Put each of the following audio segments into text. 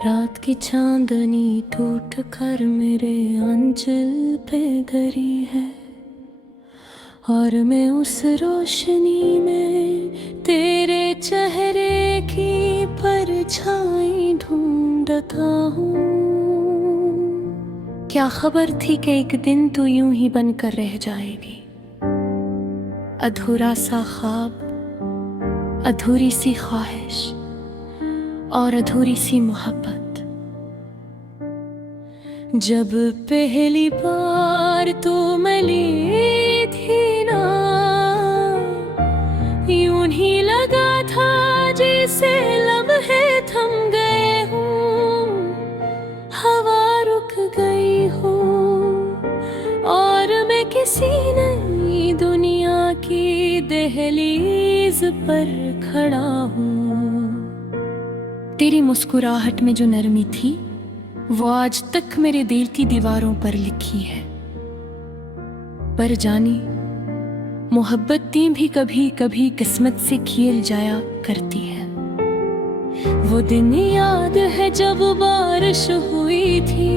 रात की चांदनी टूट कर मेरे अंचल पे गिरी है और मैं उस रोशनी में तेरे चेहरे की परछाई ढूंढता हूँ। क्या खबर थी कि एक दिन तू यूं ही बनकर रह जाएगी, अधूरा सा ख्वाब, अधूरी सी ख्वाहिश और अधूरी सी मोहब्बत। जब पहली बार तू मिली थी ना, यूं ही लगा था जैसे लम्हे थम गए हूँ, हवा रुक गई हूँ और मैं किसी नई दुनिया की दहलीज पर खड़ा हूँ। तेरी मुस्कुराहट में जो नरमी थी वो आज तक मेरे दिल की दीवारों पर लिखी है। पर जानी, मोहब्बतें भी कभी कभी किस्मत से खेल जाया करती है। वो दिन याद है जब बारिश हुई थी,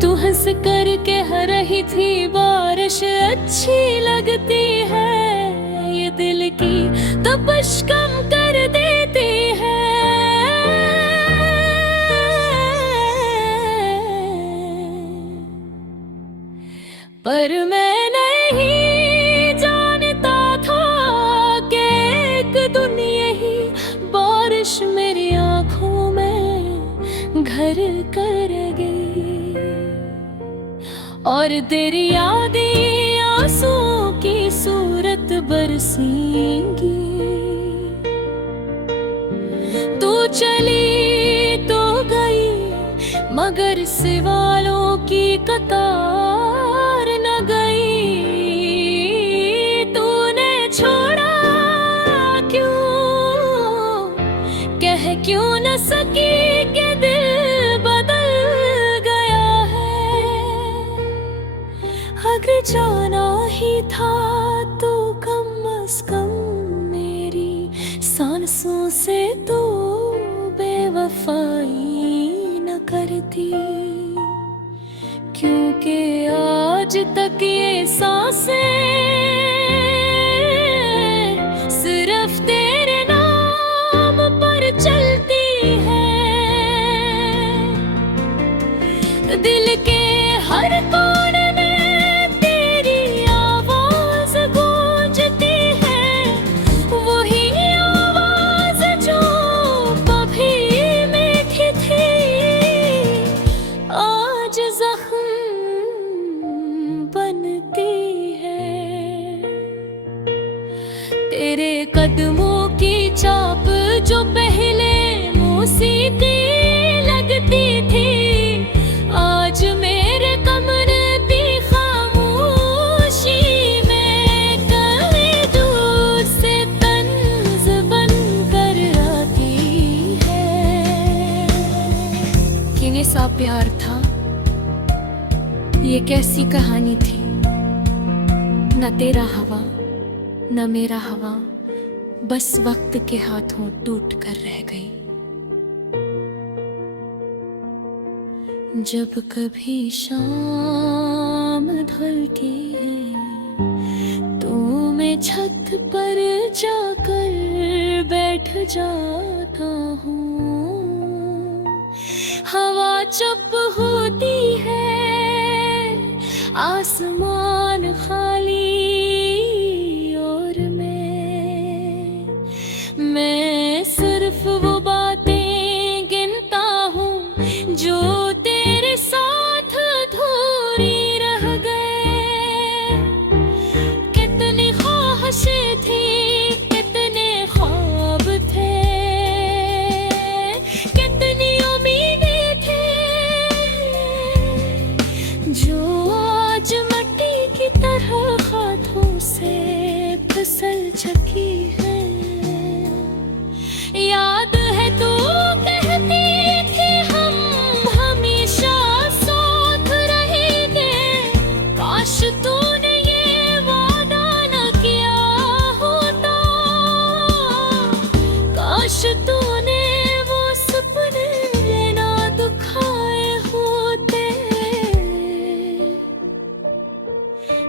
तू हंस कर कह रही थी बारिश अच्छी लगती है, ये दिल की तपिश कम कर देती है। पर मैं नहीं जानता था कि एक दिन यही बारिश मेरी आंखों में घर करेगी और तेरी यादें आंसुओं की सूरत बरसेंगी। तू चली तो गई मगर सवालों की कतार न गई। तूने छोड़ा क्यों, कह क्यों न सकी कि दिल बदल गया है। अगर जाना ही था तो कम से कम मेरी सांसों से तो बेवफाई न करती, क्योंकि आज तक ये सांसें सिर्फ तेरे नाम पर चलती हैं। दिल के हर कोने में तेरी आवाज गूंजती है, वही आवाज जो कभी मीठी थी आज जख्म बनती है। तेरे कदमों की चाप जो पहले मौसीकी लगती थी, आज मेरे कमरे की खामोशी में कहीं दूर से तंज बनकर आती है। किने सा प्यार था, ये कैसी कहानी थी, न तेरा हवा न मेरा हवा, बस वक्त के हाथों टूट कर रह गई। जब कभी शाम ढलती है तो मैं छत पर जाकर बैठ जाता हूँ। हवा चुप होती है, आसमान खाली और मैं सिर्फ वो बातें गिनता हूँ जो तेरे साथ अधूरी रह गए। कितनी ख्वाहिशें थी, कितने ख्वाब थे, कितनी उम्मीदें थी जो आज मिट्टी की तरह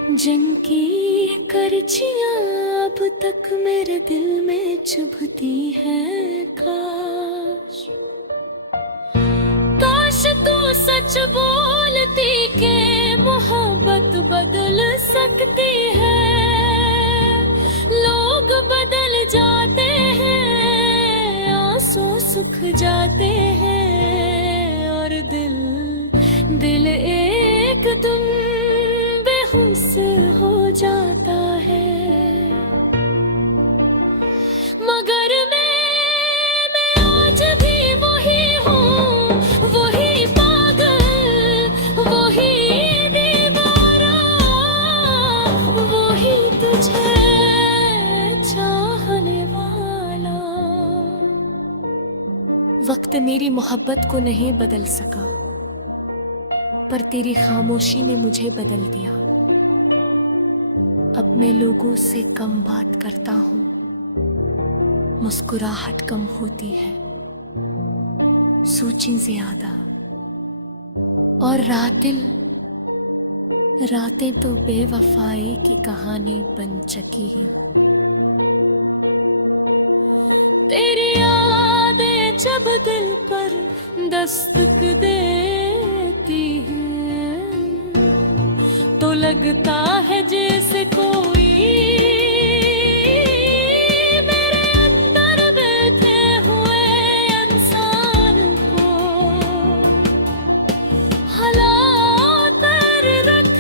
जिनकी करचियां अब तक मेरे दिल में चुभती हैं, काश काश तू सच बोलती के मोहब्बत बदल सकती है। लोग बदल जाते हैं, आंसू सूख जाते हैं, और दिल दिल एक दिन बेहोश हो जाता है। मगर मैं आज भी वही हूँ, वही पागल, वही दीवारा, वही तुझे चाहने वाला। वक्त मेरी मोहब्बत को नहीं बदल सका, पर तेरी खामोशी ने मुझे बदल दिया। अपने लोगों से कम बात करता हूँ, मुस्कुराहट कम होती है, सोचें ज्यादा, और रातें तो बेवफाई की कहानी बन चुकी है। तेरी यादें जब दिल पर दस्तक देती हैं, तो लगता है जैसे कोई मेरे अंदर बैठे हुए इंसान को हिला कर रख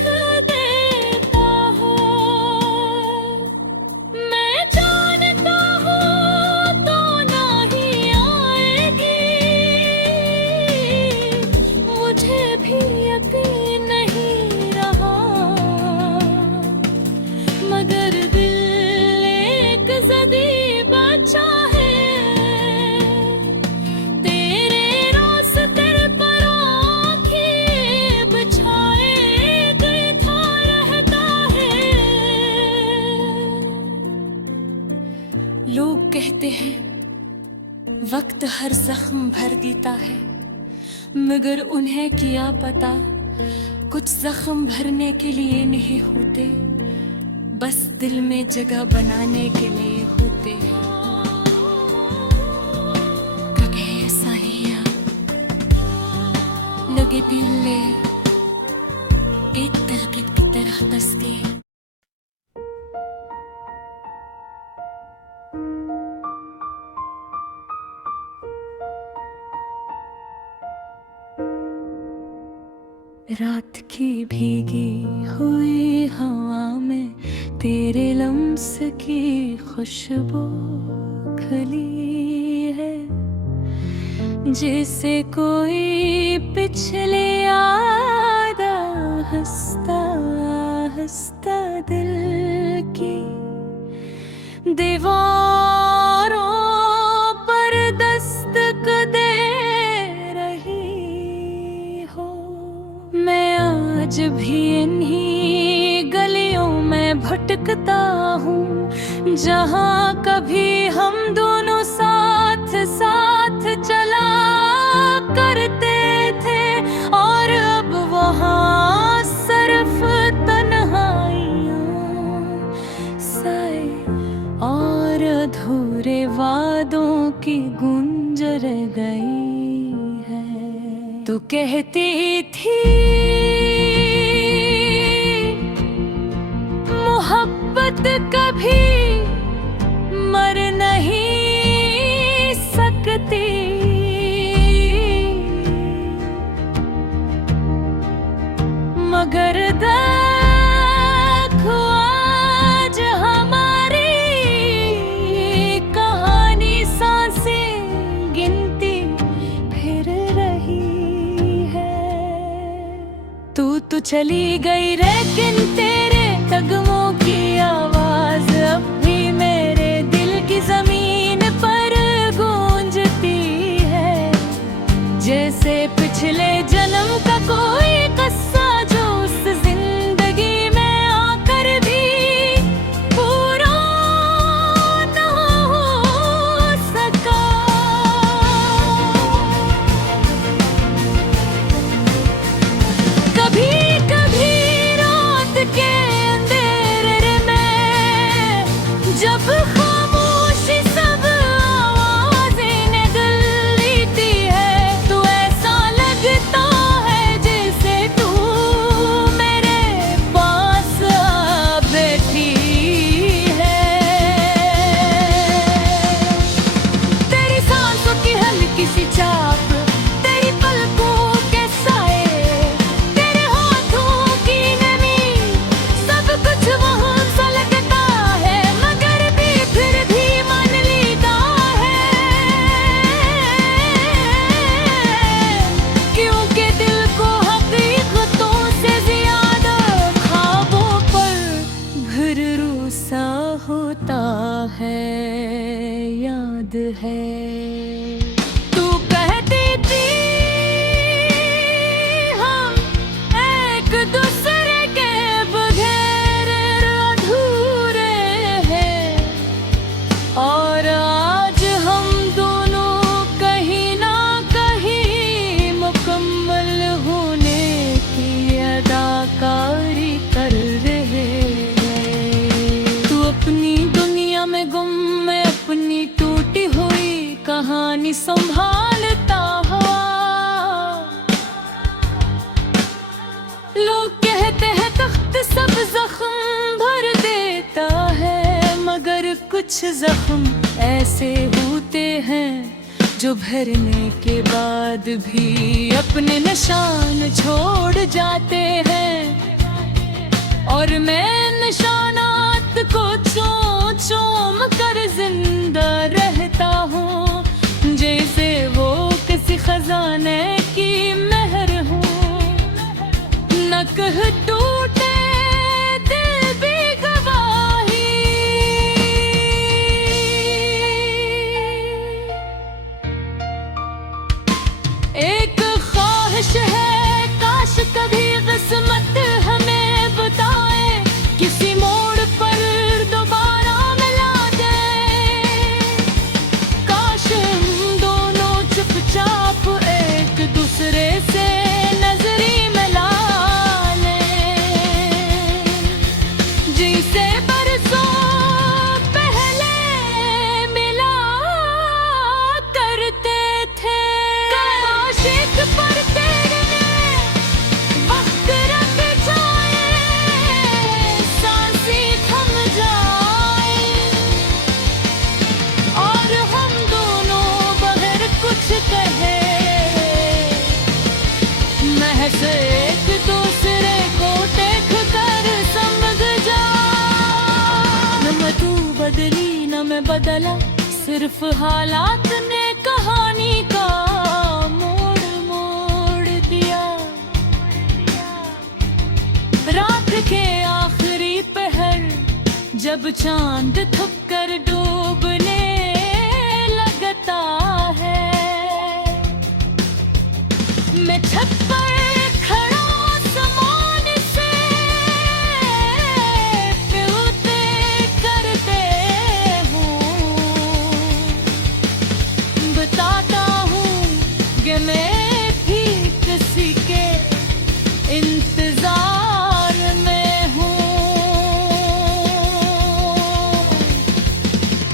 देता है। मैं जानता हूँ तो ना ही आएगी, मुझे भी यकीन नहीं रहा, मगर दिल एक ज़दी बचा है। तेरे रास्ते पर आँखें बिछाए देखा रहता है। लोग कहते हैं वक्त हर जख्म भर देता है, मगर उन्हें क्या पता कुछ जख्म भरने के लिए नहीं होते, बस दिल में जगह बनाने के लिए होते हैं। कगे साहिया लगे पीले एक तलकत की तरह दसते। रात की भीगी हुई हवा में तेरे लम्स की खुशबू खली है, जैसे कोई पिछले याद हंसता हंसता दिल की दीवारों पर दस्तक दे रही हो। मैं आज भी इन्हीं गलियों में भटकता हूँ, जहाँ कभी हम दोनों साथ साथ चला करते थे, और अब वहाँ सिर्फ तन्हाइयाँ, साए और अधूरे वादों की गूंज रह गई है। तो कहती थी मोहब्बत कभी मर नहीं सकती, मगर देखो आज हमारी कहानी सांसें गिनती फिर रही है। तू चली गई लेकिन तेरे कदमों की आवाज अब भी मेरे दिल की जमीन पर गूंजती है, जैसे पिछले जन्म का कोई किस्सा जो उस जिंदगी में आकर भी पूरा न हो सका। कभी कभी रात के है। तू कहती थी हम एक दूसरे के बगैर अधूरे हैं, और आज हम दोनों कहीं ना कहीं मुकम्मल होने की अदाकारी कर रहे हैं। तू अपनी दुनिया में गुम, मैं अपनी टूटी हुई कहानी संभालता हुआ। लोग कहते हैं तख्त सब जख्म भर देता है, मगर कुछ जख्म ऐसे होते हैं जो भरने के बाद भी अपने निशान छोड़ जाते हैं। और मैं निशानात को चूम कर जिंदा रहता हूँ, जैसे वो किसी खजाने की मेहर हूँ। न कह टूटे दिल भी गवाही, एक ख्वाहिश है काश कभी किस्मत हमें बताए, किसी मोड़ पर दोबारा मिला दे। काश हम दोनों चुपचाप एक दूसरे से नजरी मिला लें, जिसे बरसों पहले मिला करते थे। काश एक पर तेरे वक्त रख जाए, सांसें थम जाए, और हम दोनों बगैर कुछ कहे महज एक दूसरे को देख कर समझ जा। न मैं तू बदली न मैं बदला, सिर्फ हालात ने कहानी का मोड़ मोड़ दिया। रात के आखिरी पहर जब चांद थक कर डूबने लगता है, मैं छत पर खड़ा आसमान से प्यासे करते हूँ, बताता हूँ कि मैं भी किसी के इंतजार में हूँ।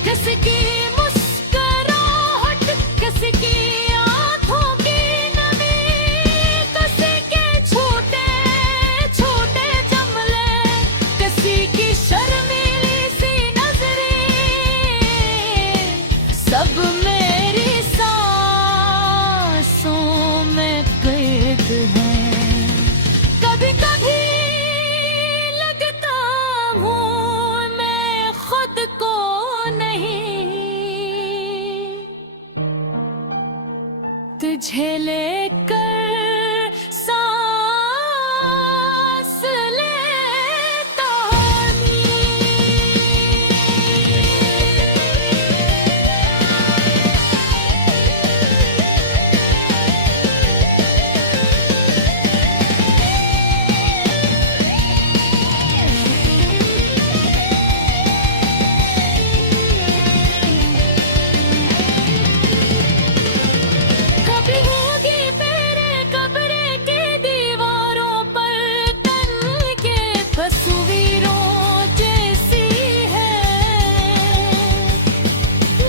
किसी की मुस्कुराहट, किसी की आंखों की नमी, किसी के छोटे छोटे जमले, किसी की शर्मीली सी नजरें, सब मेरी सांसों में कैद हैं। कभी कभी लगता हूँ मैं खुद को नहीं, तुझे लेकर सांस लेता हूँ। कभी होगी तेरे कब्र की दीवारों पर तन के तस्वीरों जैसी है,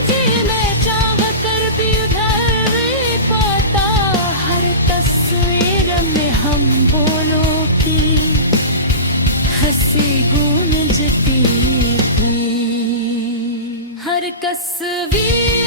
जी मैं चाह कर भी उधर पाता, हर तस्वीर में हम बोलों की हंसी गूंजती थी। हर तस्वीर